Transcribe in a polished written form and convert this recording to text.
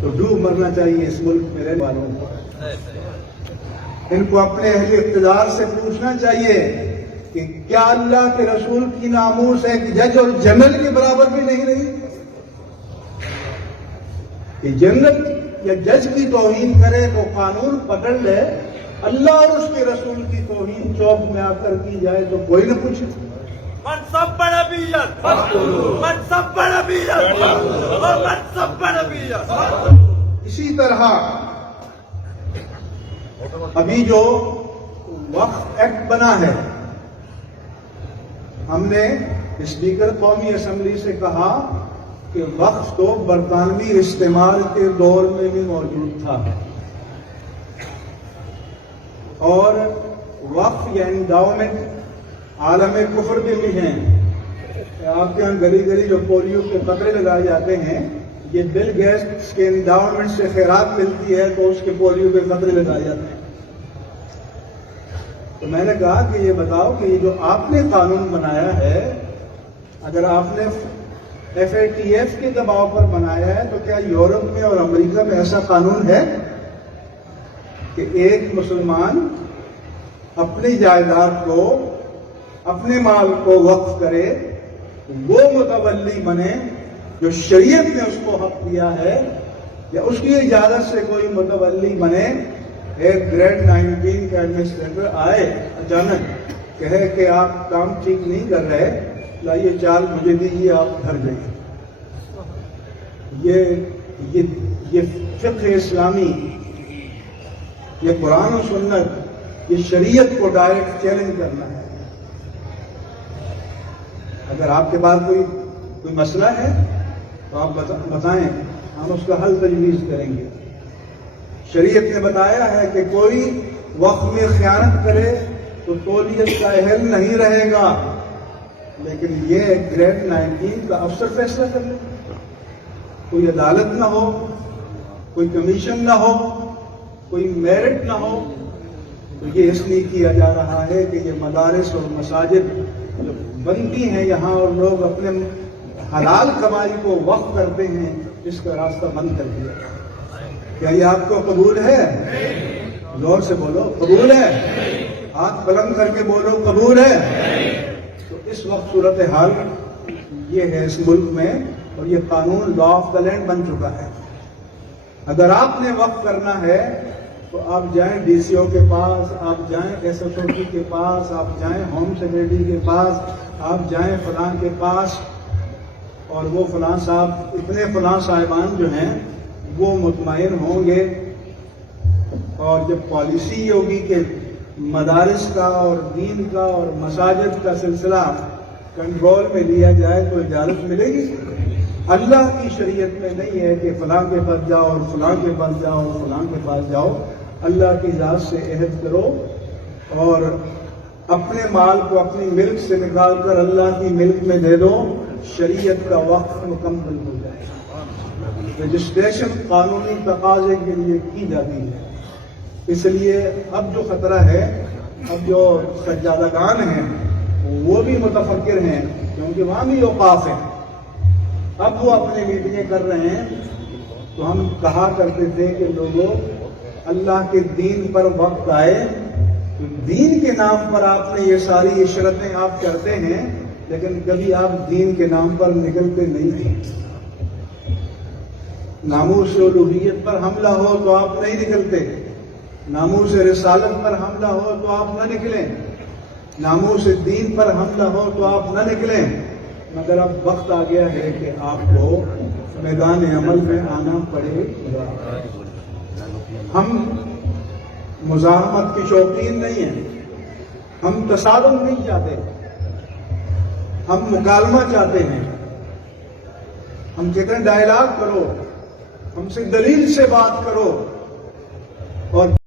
تو ڈوب مرنا چاہیے اس ملک میں رہنے والوں کو۔ ان کو اپنے اہل اقتدار سے پوچھنا چاہیے کہ کیا اللہ کے رسول کی ناموس ایک جج اور جنرل کے برابر بھی نہیں رہی؟ کہ جنرل یا جج کی توہین کرے تو قانون پکڑ لے، اللہ اور اس کے رسول کی توہین چوک میں آ کر کی جائے تو کوئی نہ پوچھے۔ من سب نبیًا من سب نبیًا من سب نبیًا۔ اسی طرح ابھی جو وقف ایکٹ بنا ہے، ہم نے اسپیکر قومی اسمبلی سے کہا کہ وقف تو برطانوی استعمار کے دور میں بھی موجود تھا، اور وقف یا انڈاؤمنٹ عالم کفر میں بھی ہیں۔ آپ کے یہاں گلی گلی جو پولیو کے قطرے لگائے جاتے ہیں، یہ بل گیٹس کے انڈاؤمنٹ سے خیرات ملتی ہے تو اس کے پولیو کے قطرے لگائے جاتے ہیں۔ تو میں نے کہا کہ یہ بتاؤ کہ یہ جو آپ نے قانون بنایا ہے، اگر آپ نے FATF کے دباؤ پر بنایا ہے تو کیا یورپ میں اور امریکہ میں ایسا قانون ہے کہ ایک مسلمان اپنی جائیداد کو، اپنے مال کو وقف کرے، وہ متولی بنے جو شریعت نے اس کو حق دیا ہے، یا اس کی اجازت سے کوئی متولی بنے؟ ایک گریڈ 19 کا ایڈمنسٹریٹر آئے اچانک کہے کہ آپ کام ٹھیک نہیں کر رہے، لائیے چال مجھے دیجیے، آپ گھر گئے۔ یہ فقہ اسلامی، یہ قرآن و سنت، یہ شریعت کو ڈائریکٹ چیلنج کرنا ہے۔ اگر آپ کے پاس کوئی مسئلہ ہے تو آپ بتائیں، ہم اس کا حل تجویز کریں گے۔ شریعت نے بتایا ہے کہ کوئی وقت میں خیانت کرے تو تولیت کا اہل نہیں رہے گا، لیکن یہ گریڈ 19 کا افسر فیصلہ کر لے، کوئی عدالت نہ ہو، کوئی کمیشن نہ ہو، کوئی میرٹ نہ ہو۔ تو یہ اس لیے کیا جا رہا ہے کہ یہ مدارس اور مساجد جو بنتی ہیں یہاں اور لوگ اپنے حلال کمائی کو وقف کرتے ہیں، اس کا راستہ بند کر دیا۔ کیا یہ آپ کو قبول ہے؟ زور سے بولو، قبول ہے؟ ہاتھ بلند کر کے بولو، قبول ہے؟ تو اس وقت صورتحال یہ ہے اس ملک میں، اور یہ قانون لا آف دا لینڈ بن چکا ہے۔ اگر آپ نے وقف کرنا ہے تو آپ جائیں DCO کے پاس، آپ جائیں SSOT کے پاس، آپ جائیں ہوم سیکرٹری کے پاس، آپ جائیں فلاں کے پاس، اور وہ فلاں صاحب، اتنے فلاں صاحبان جو ہیں وہ مطمئن ہوں گے۔ اور جب پالیسی یہ ہوگی کہ مدارس کا اور دین کا اور مساجد کا سلسلہ کنٹرول میں لیا جائے تو اجازت ملے گی۔ اللہ کی شریعت میں نہیں ہے کہ فلاں کے پاس جاؤ اور فلاں کے پاس جاؤ اور فلاں کے پاس جاؤ۔ اللہ کی ذات سے عہد کرو اور اپنے مال کو اپنی ملک سے نکال کر اللہ کی ملک میں دے دو، شریعت کا وقف مکمل ہو جائے گا۔ رجسٹریشن قانونی تقاضے کے لیے کی جاتی ہے، اس لیے اب جو خطرہ ہے، اب جو سجادگان ہیں وہ بھی متفکر ہیں، کیونکہ وہاں بھی اوقاف ہیں، اب وہ اپنے میٹنگیں کر رہے ہیں۔ تو ہم کہا کرتے تھے کہ لوگوں، اللہ کے دین پر وقت آئے تو دین کے نام پر آپ نے یہ ساری عشرتیں آپ کرتے ہیں، لیکن کبھی آپ دین کے نام پر نکلتے نہیں تھے۔ ناموس الوہیت پر حملہ ہو تو آپ نہیں نکلتے، ناموس رسالت پر حملہ ہو تو آپ نہ نکلیں، ناموس دین پر حملہ ہو تو آپ نہ نکلیں، مگر اب وقت آ گیا ہے کہ آپ کو میدان عمل میں آنا پڑے گا۔ ہم مزاحمت کی شوقین نہیں ہیں، ہم تصادم نہیں چاہتے، ہم مکالمہ چاہتے ہیں۔ ہم کہتے ہیں ڈائلاگ کرو، ہم سے دلیل سے بات کرو، اور